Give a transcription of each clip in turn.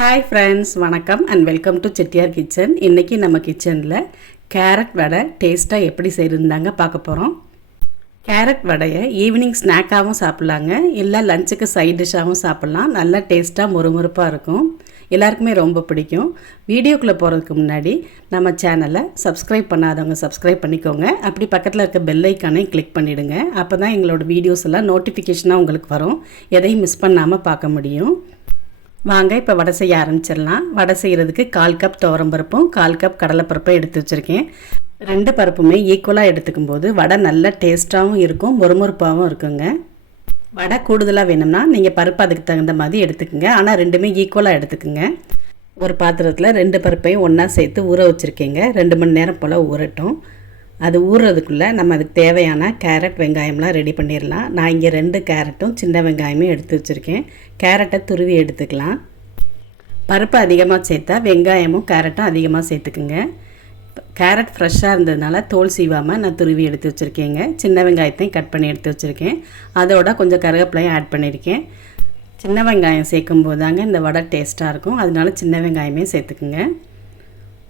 Hi friends வணக்கம் and welcome to Chettiar kitchen இன்றைக்கி நம்ம கிச்சனில் கேரட் வடை டேஸ்ட்டாக எப்படி செய்திருந்தாங்க பார்க்க போகிறோம் கேரட் வடையை ஈவினிங் ஸ்நாக்காகவும் சாப்பிட்லாங்க. இல்லை லஞ்சுக்கு சைட் டிஷ்ஷாகவும் சாப்பிட்லாம். நல்லா டேஸ்ட்டாக முறுமுறுப்பாக இருக்கும். எல்லாருக்குமே ரொம்ப பிடிக்கும். வீடியோக்குள்ளே போகிறதுக்கு முன்னாடி நம்ம சேனலை சப்ஸ்கிரைப் பண்ணாதவங்க சப்ஸ்கிரைப் பண்ணிக்கோங்க. அப்படி பக்கத்தில் இருக்க பெல் ஐக்கானையும் கிளிக் பண்ணிவிடுங்க அப்போ தான் எங்களோட வீடியோஸ் எல்லாம் நோட்டிஃபிகேஷனாக உங்களுக்கு வரும். எதையும் மிஸ் பண்ணாமல் பார்க்க முடியும். வாங்க இப்போ வடை செய்ய ஆரம்பிச்சிடலாம். வடை செய்கிறதுக்கு கால் கப் துவரம்பருப்பும் கால் கப் கடலைப்பருப்பும் எடுத்து வச்சுருக்கேன். ரெண்டு பருப்புமே ஈக்குவலாக எடுத்துக்கும் போது வடை நல்ல டேஸ்ட்டாகவும் இருக்கும் மொறுமொறுப்பாகவும் இருக்குங்க. வடை கூடுதலாக வேணும்னா நீங்கள் பருப்பு அதுக்கு தகுந்த மாதிரி எடுத்துக்கோங்க. ஆனால் ரெண்டுமே ஈக்குவலாக எடுத்துக்கோங்க. ஒரு பாத்திரத்தில் ரெண்டு பருப்பையும் ஒன்றா சேர்த்து ஊற வச்சுருக்கீங்க. ரெண்டு மணி நேரம் போல் ஊறட்டும். அது ஊறுறதுக்குள்ளே நம்ம அதுக்கு தேவையான கேரட் வெங்காயம்லாம் ரெடி பண்ணிடலாம் நான் இங்கே ரெண்டு கேரட்டும் சின்ன வெங்காயமும் எடுத்து வச்சுருக்கேன். கேரட்டை துருவி எடுத்துக்கலாம். பருப்பு அதிகமாக சேர்த்தா வெங்காயமும் கேரட்டும் அதிகமாக சேர்த்துக்குங்க. கேரட் ஃப்ரெஷ்ஷாக இருந்ததுனால தோல் சீவாமல் நான் துருவி எடுத்து வச்சுருக்கேங்க. சின்ன வெங்காயத்தையும் கட் பண்ணி எடுத்து வச்சுருக்கேன். அதோட கொஞ்சம் கருவேப்பிலையும் ஆட் பண்ணியிருக்கேன் சின்ன வெங்காயம் சேர்க்கும் போது தாங்க இந்த வடை டேஸ்ட்டாக இருக்கும். அதனால சின்ன வெங்காயமே சேர்த்துக்குங்க.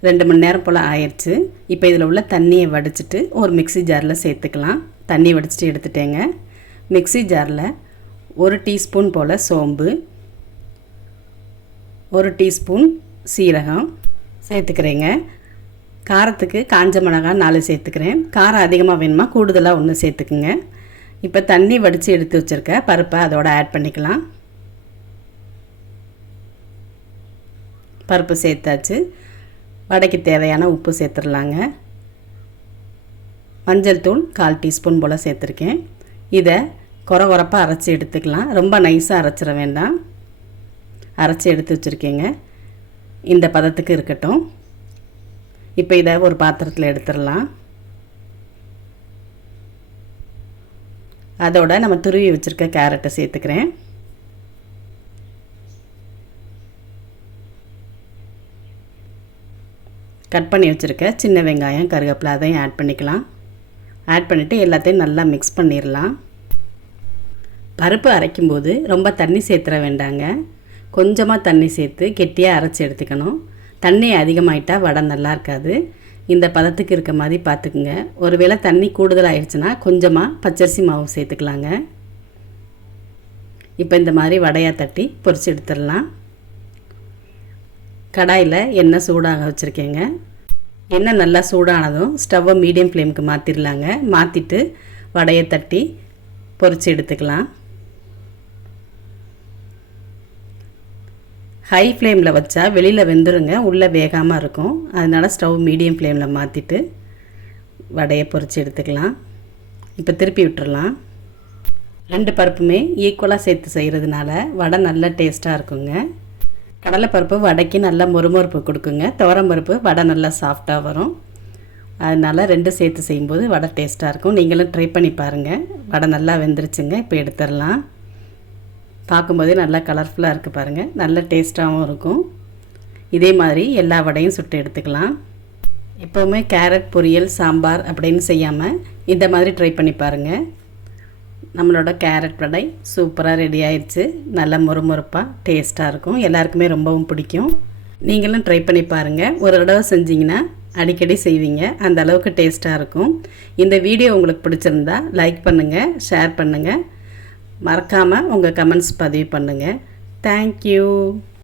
ரெண்டு மணி நேரம் போல் ஆயிடுச்சு. இப்போ இதில் உள்ள தண்ணியை வடிச்சிட்டு ஒரு மிக்சி ஜாரில் சேர்த்துக்கலாம். தண்ணி வடிச்சிட்டு எடுத்துட்டேங்க. மிக்சி ஜாரில் ஒரு டீஸ்பூன் போல் சோம்பு ஒரு டீஸ்பூன் சீரகம் சேர்த்துக்கிறேங்க. காரத்துக்கு காஞ்ச மிளகாய் நாலு சேர்த்துக்கிறேன். காரம் அதிகமாக வேணுமா கூடுதலாக ஒன்று சேர்த்துக்குங்க. இப்போ தண்ணி வடித்து எடுத்து வச்சுருக்க பருப்பை அதோட ஆட் பண்ணிக்கலாம். பருப்பு சேர்த்தாச்சு. வடைக்கு தேவையான உப்பு சேர்த்துடலாங்க. மஞ்சள் தூள் கால் டீஸ்பூன் போல் சேர்த்துருக்கேன். இதை குறை குறப்பாக அரைச்சி எடுத்துக்கலாம். ரொம்ப நைஸாக அரைச்சிட வேண்டாம். அரைச்சி எடுத்து வச்சுருக்கேங்க. இந்த பதத்துக்கு இருக்கட்டும். இப்போ இதை ஒரு பாத்திரத்தில் எடுத்துடலாம். அதோட நம்ம துருவி வச்சுருக்க கேரட்டை சேர்த்துக்கிறேன். கட் பண்ணி வச்சுருக்க. சின்ன வெங்காயம் கருவேப்பிலை அதையும் ஆட் பண்ணிக்கலாம். ஆட் பண்ணிவிட்டு எல்லாத்தையும் நல்லா மிக்ஸ் பண்ணிடலாம் பருப்பு அரைக்கும்போது ரொம்ப தண்ணி சேர்த்துற வேண்டாங்க. கொஞ்சமாக தண்ணி சேர்த்து கெட்டியாக அரைச்சி எடுத்துக்கணும். தண்ணி அதிகமாயிட்டால் வடை நல்லா இருக்காது. இந்த பதத்துக்கு இருக்க மாதிரி பார்த்துக்குங்க ஒருவேளை தண்ணி கூடுதலாகிடுச்சுன்னா கொஞ்சமாக பச்சரிசி மாவு சேர்த்துக்கலாங்க. இப்போ இந்த மாதிரி வடையாக தட்டி பொரிச்சு எடுத்துடலாம் கடாயில் எண்ணெய் சூடாக வச்சுருக்கேங்க. எண்ணெய் நல்லா சூடானதும் ஸ்டவ்வை மீடியம் ஃப்ளேமுக்கு மாற்றிடலாங்க மாற்றிட்டு வடையை தட்டி பொரித்து எடுத்துக்கலாம். ஹை ஃப்ளேமில் வச்சா வெளியில் வெந்துருங்க. உள்ளே வேகாமல் இருக்கும். அதனால் ஸ்டவ் மீடியம் ஃப்ளேமில் மாற்றிட்டு வடையை பொரித்து எடுத்துக்கலாம். இப்போ திருப்பி விட்டுறலாம். ரெண்டு பருப்புமே ஈக்குவலாக சேர்த்து செய்கிறதுனால வடை நல்ல டேஸ்ட்டாக இருக்குங்க. கடலைப்பருப்பு வடைக்கு நல்லா முறுமுறுப்பு கொடுக்குங்க. துவரம்பருப்பு வடை நல்லா சாஃப்டாக வரும். அதனால் ரெண்டு சேர்த்து செய்யும்போது வடை டேஸ்ட்டாக இருக்கும். நீங்களும் ட்ரை பண்ணி பாருங்கள் வடை நல்லா வெந்துருச்சுங்க. இப்போ எடுத்துடலாம். பார்க்கும்போதே நல்லா கலர்ஃபுல்லாக இருக்குது பாருங்கள் நல்ல டேஸ்ட்டாகவும் இருக்கும். இதே மாதிரி எல்லா வடையும் சுட்டு எடுத்துக்கலாம். எப்போவுமே கேரட் பொரியல் சாம்பார் அப்படின்னு செய்யாமல் இந்த மாதிரி ட்ரை பண்ணி பாருங்கள் நம்மளோட கேரட் வடை சூப்பராக ரெடி ஆயிடுச்சு நல்லா முறுமுறுப்பாக டேஸ்ட்டாக இருக்கும். எல்லாருக்குமே ரொம்பவும் பிடிக்கும். நீங்களும் ட்ரை பண்ணி பாருங்கள் ஒரு தடவை செஞ்சிங்கன்னா அடிக்கடி செய்வீங்க. அந்த அளவுக்கு டேஸ்ட்டாக இருக்கும். இந்த வீடியோ உங்களுக்கு பிடிச்சிருந்தா லைக் பண்ணுங்கள் ஷேர் பண்ணுங்கள் மறக்காமல் உங்கள் கமெண்ட்ஸ் பதிவு பண்ணுங்கள் தேங்க்யூ